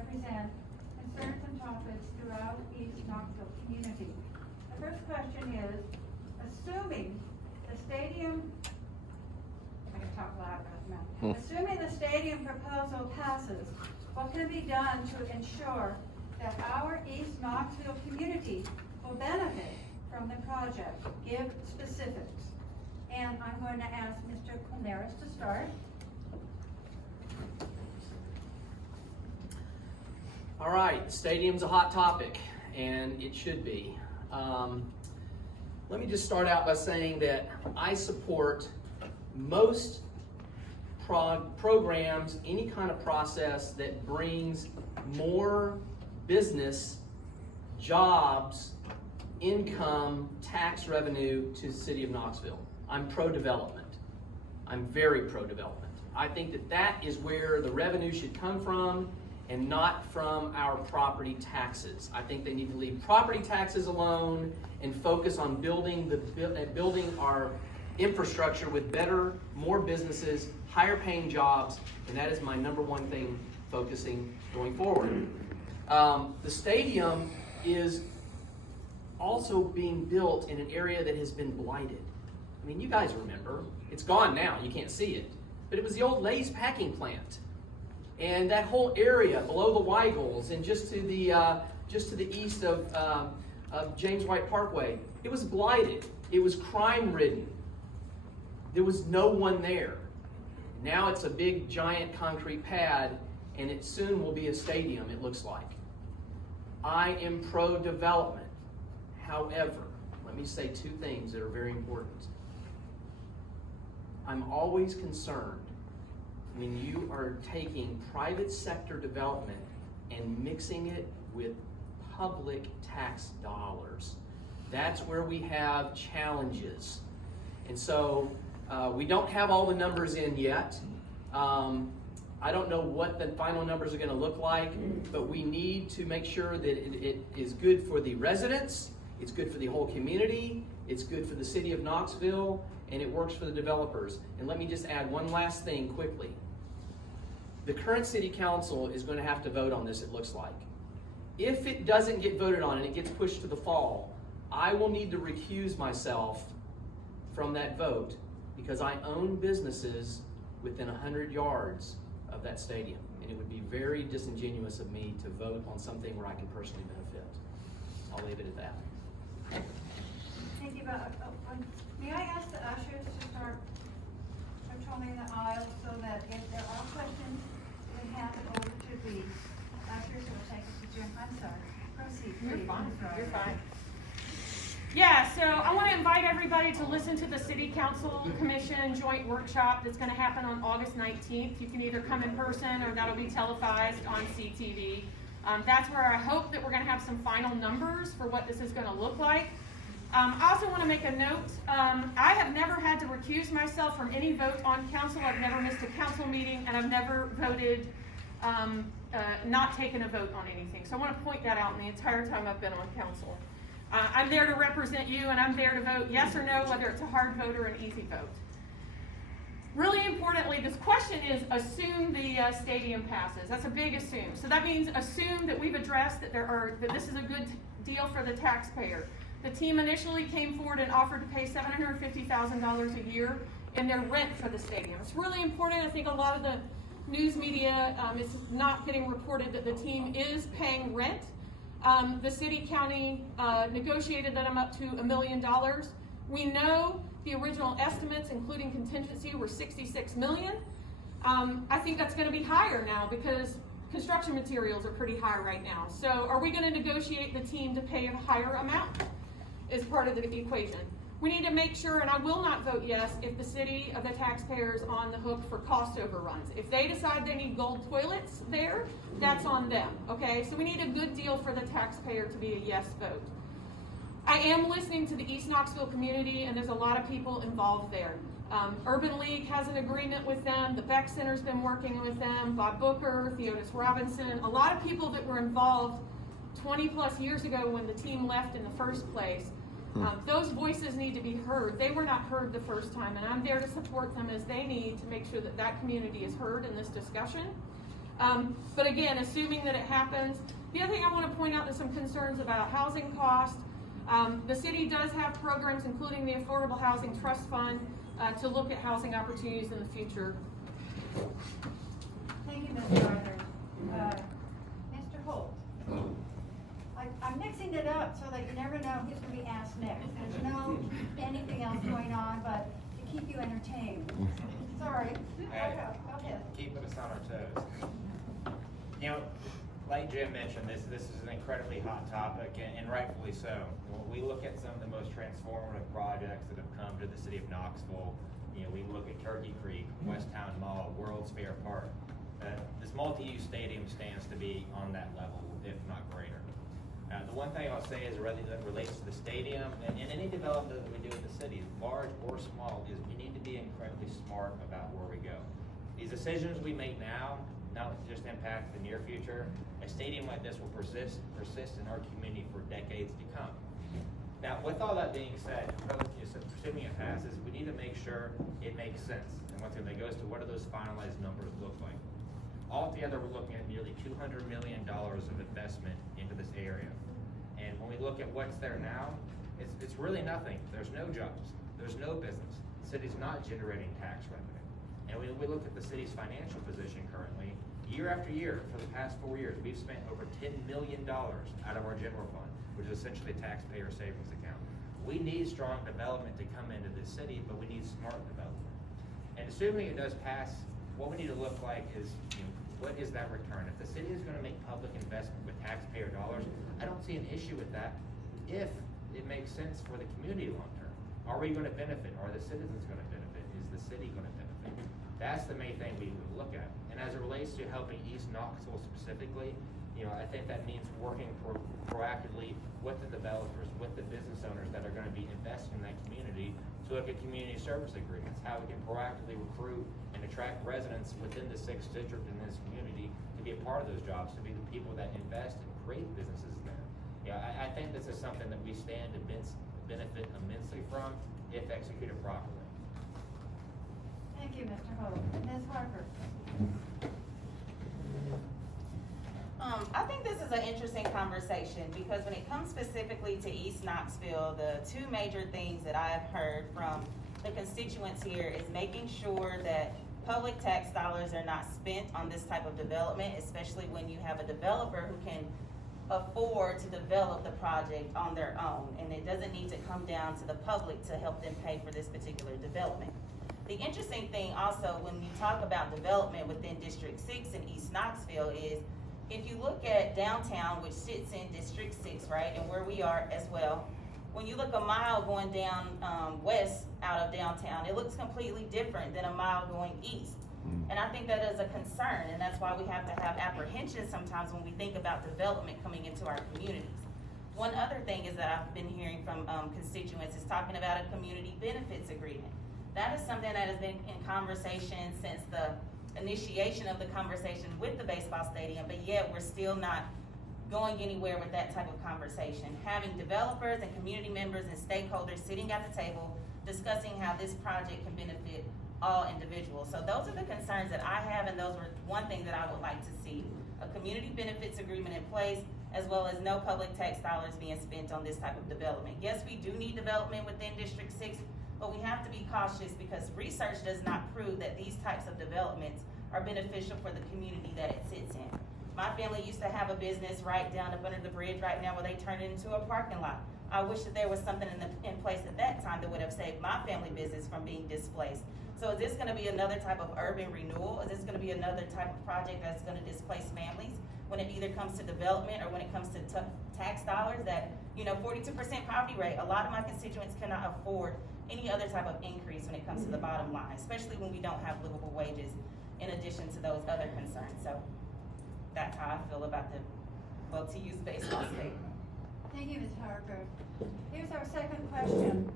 represent concerns and topics throughout East Knoxville community. The first question is, assuming the stadium, I can talk loud about that. Assuming the stadium proposal passes, what can be done to ensure that our East Knoxville community will benefit from the project? Give specifics. And I'm going to ask Mr. Klonaris to start. All right, stadium's a hot topic, and it should be. Let me just start out by saying that I support most programs, any kind of process that brings more business, jobs, income, tax revenue to the city of Knoxville. I'm pro-development. I'm very pro-development. I think that that is where the revenue should come from and not from our property taxes. I think they need to leave property taxes alone and focus on building our infrastructure with better, more businesses, higher paying jobs, and that is my number one thing focusing going forward. The stadium is also being built in an area that has been blighted. I mean, you guys remember, it's gone now, you can't see it, but it was the old Lay's packing plant. And that whole area below the Weigels and just to the east of James White Parkway, it was blighted. It was crime-ridden. There was no one there. Now it's a big, giant concrete pad, and it soon will be a stadium, it looks like. I am pro-development. However, let me say two things that are very important. I'm always concerned when you are taking private sector development and mixing it with public tax dollars. That's where we have challenges. And so we don't have all the numbers in yet. I don't know what the final numbers are going to look like, but we need to make sure that it is good for the residents, it's good for the whole community, it's good for the city of Knoxville, and it works for the developers. And let me just add one last thing quickly. The current city council is going to have to vote on this, it looks like. If it doesn't get voted on and it gets pushed to the fall, I will need to recuse myself from that vote because I own businesses within 100 yards of that stadium. And it would be very disingenuous of me to vote on something where I can personally benefit. I'll leave it at that. Thank you. May I ask the ushers to start patrolling the aisle so that if there are questions, we hand it over to the ushers who will take it to Jim. I'm sorry. Proceed. You're fine. You're fine. Yeah, so I want to invite everybody to listen to the City Council Commission joint workshop that's going to happen on August 19th. You can either come in person or that'll be televised on CTV. That's where I hope that we're going to have some final numbers for what this is going to look like. I also want to make a note. I have never had to recuse myself from any vote on council. I've never missed a council meeting, and I've never voted, not taken a vote on anything. So I want to point that out in the entire time I've been on council. I'm there to represent you, and I'm there to vote yes or no, whether it's a hard vote or an easy vote. Really importantly, this question is assume the stadium passes. That's a big assume. So that means assume that we've addressed that that this is a good deal for the taxpayer. The team initially came forward and offered to pay $750,000 a year in their rent for the stadium. It's really important. I think a lot of the news media is not getting reported that the team is paying rent. The city county negotiated them up to $1 million. We know the original estimates, including contingency, were $66 million. I think that's going to be higher now because construction materials are pretty high right now. So are we going to negotiate the team to pay a higher amount as part of the equation? We need to make sure, and I will not vote yes if the city of the taxpayer is on the hook for cost overruns. If they decide they need gold toilets there, that's on them, okay? So we need a good deal for the taxpayer to be a yes vote. I am listening to the East Knoxville community, and there's a lot of people involved there. Urban League has an agreement with them. The Beck Center's been working with them. Bob Booker, Theodis Robinson, a lot of people that were involved 20 plus years ago when the team left in the first place. Those voices need to be heard. They were not heard the first time, and I'm there to support them as they need to make sure that that community is heard in this discussion. But again, assuming that it happens, the other thing I want to point out is some concerns about housing costs. The city does have programs, including the Affordable Housing Trust Fund, to look at housing opportunities in the future. Thank you, Ms. Ryder. Mr. Holt. I'm mixing it up so that you never know who's going to be asked next. There's no anything else going on, but to keep you entertained. Sorry. Go ahead. Keeping us on our toes. You know, like Jim mentioned, this is an incredibly hot topic, and rightfully so. When we look at some of the most transformative projects that have come to the city of Knoxville, you know, we look at Turkey Creek, Westtown Mall, World's Fair Park. This multi-use stadium stands to be on that level, if not greater. The one thing I'll say is that relates to the stadium and any development that we do in the city, large or small, is we need to be incredibly smart about where we go. These decisions we make now not just impact the near future. A stadium like this will persist in our community for decades to come. Now, with all that being said, assuming it passes, we need to make sure it makes sense. And once again, that goes to what do those finalized numbers look like? Altogether, we're looking at nearly $200 million of investment into this area. And when we look at what's there now, it's really nothing. There's no jobs. There's no business. The city's not generating tax revenue. And when we look at the city's financial position currently, year after year, for the past 4 years, we've spent over $10 million out of our general fund, which is essentially a taxpayer savings account. We need strong development to come into this city, but we need smart development. And assuming it does pass, what we need to look like is, what is that return? If the city is going to make public investment with taxpayer dollars, I don't see an issue with that if it makes sense for the community long term. Are we going to benefit? Are the citizens going to benefit? Is the city going to benefit? That's the main thing we would look at. And as it relates to helping East Knoxville specifically, I think that means working proactively with the developers, with the business owners that are going to be investing in that community to look at community service agreements, how we can proactively recruit and attract residents within the 6th district in this community to be a part of those jobs, to be the people that invest and create businesses there. I think this is something that we stand to benefit immensely from if executed properly. Thank you, Mr. Holt. Ms. Harper. I think this is an interesting conversation because when it comes specifically to East Knoxville, the two major things that I have heard from the constituents here is making sure that public tax dollars are not spent on this type of development, especially when you have a developer who can afford to develop the project on their own, and it doesn't need to come down to the public to help them pay for this particular development. The interesting thing also when you talk about development within District 6 in East Knoxville is if you look at downtown, which sits in District 6, right, and where we are as well, when you look a mile going down west out of downtown, it looks completely different than a mile going east. And I think that is a concern, and that's why we have to have apprehension sometimes when we think about development coming into our communities. One other thing is that I've been hearing from constituents is talking about a community benefits agreement. That is something that has been in conversation since the initiation of the conversation with the baseball stadium, but yet we're still not going anywhere with that type of conversation. Having developers and community members and stakeholders sitting at the table discussing how this project can benefit all individuals. So those are the concerns that I have, and those were one thing that I would like to see. A community benefits agreement in place, as well as no public tax dollars being spent on this type of development. Yes, we do need development within District 6, but we have to be cautious because research does not prove that these types of developments are beneficial for the community that it sits in. My family used to have a business right down up under the bridge right now where they turned it into a parking lot. I wish that there was something in place at that time that would have saved my family business from being displaced. So is this gonna be another type of urban renewal? Is this gonna be another type of project that's gonna displace families when it either comes to development or when it comes to tax dollars that, 42% poverty rate, a lot of my constituents cannot afford any other type of increase when it comes to the bottom line, especially when we don't have livable wages in addition to those other concerns. So that's how I feel about the multi-use baseball stadium. Thank you, Ms. Harper. Here's our second question.